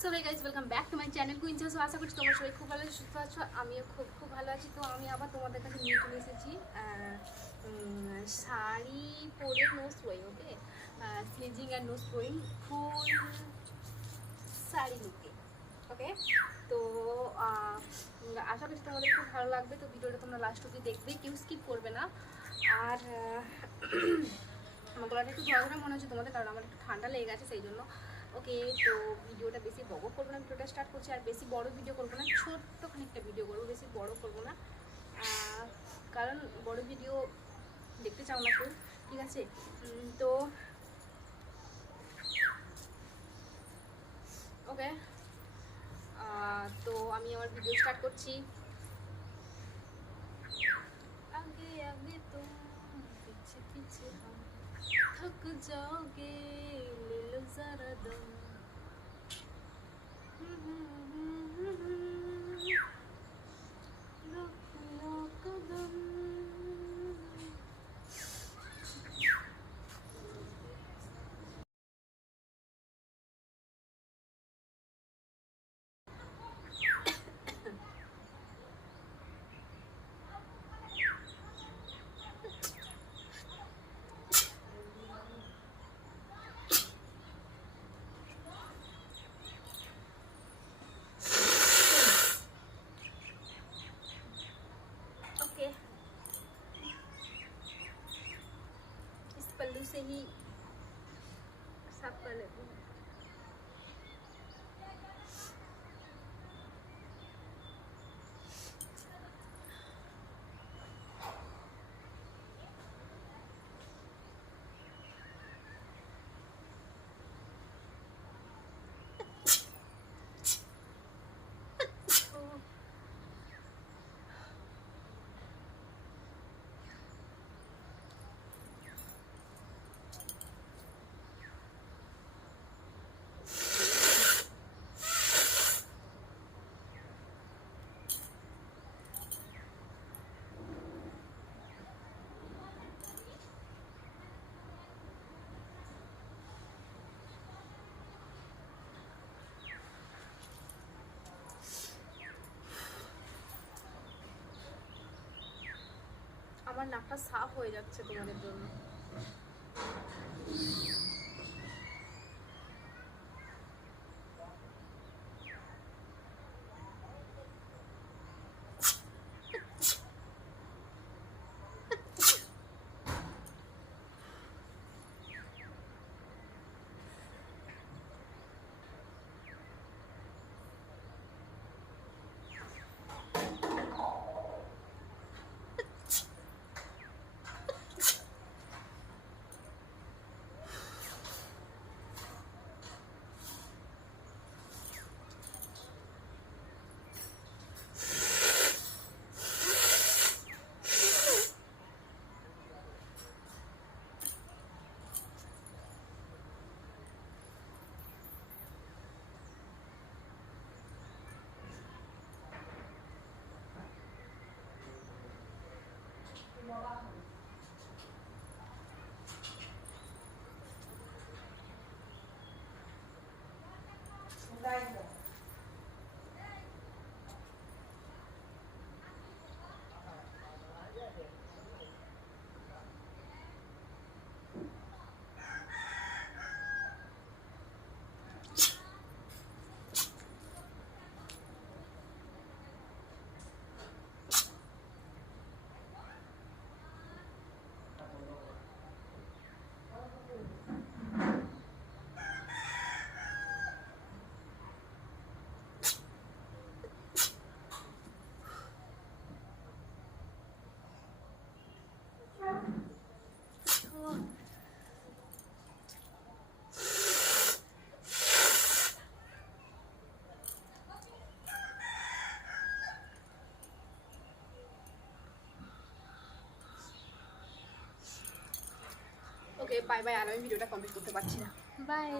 So hey guys, welcome back to my channel queens. আশা করছি তোমরা সবাই খুব ভালো সুস্থ আছো। আমিও খুব ভালো আছি। তো আমি আবার তোমাদের কাছে নিয়ে চলে এসেছি শাড়ি পরে নোজ ওয়িং, ওকে, স্লিজিং and nose wing full sari লুকে, ওকে। তো আশা করছি তোমাদের খুব ভালো লাগবে। তো ভিডিওটা তোমরা লাস্ট অবধি দেখবে, কেউ স্কিপ করবে না। আর আমার গলাটা একটু ঝরঝরা মনে হচ্ছে তোমাদের, কারণ আমার একটু ঠান্ডা লেগে গেছে, সেই জন্য। ওকে, তো ভিডিওটা বেশি বড় করবো না, ভিডিওটা স্টার্ট করছি। আর বেশি বড় ভিডিও করবো না, ছোট্টখানি একটা ভিডিও করবো, বেশি বড় করবো না, কারণ বড় ভিডিও দেখতে চাও না কেউ, ঠিক আছে? তো ওকে, তো আমি আমার ভিডিও স্টার্ট করছি। आगे आगे तुम पीछे पीछे हम थक जाओगे ले लो जरा दम रोक लो कदम। ओके, इस पल्लू से ही साफ कर लेती हूँ। আমার নাকটা সাফ হয়ে যাচ্ছে তোমাদের জন্য। ওকে, বাই বাই। আর আমি ভিডিওটা কমপ্লিট করতে পারছি না। বাই।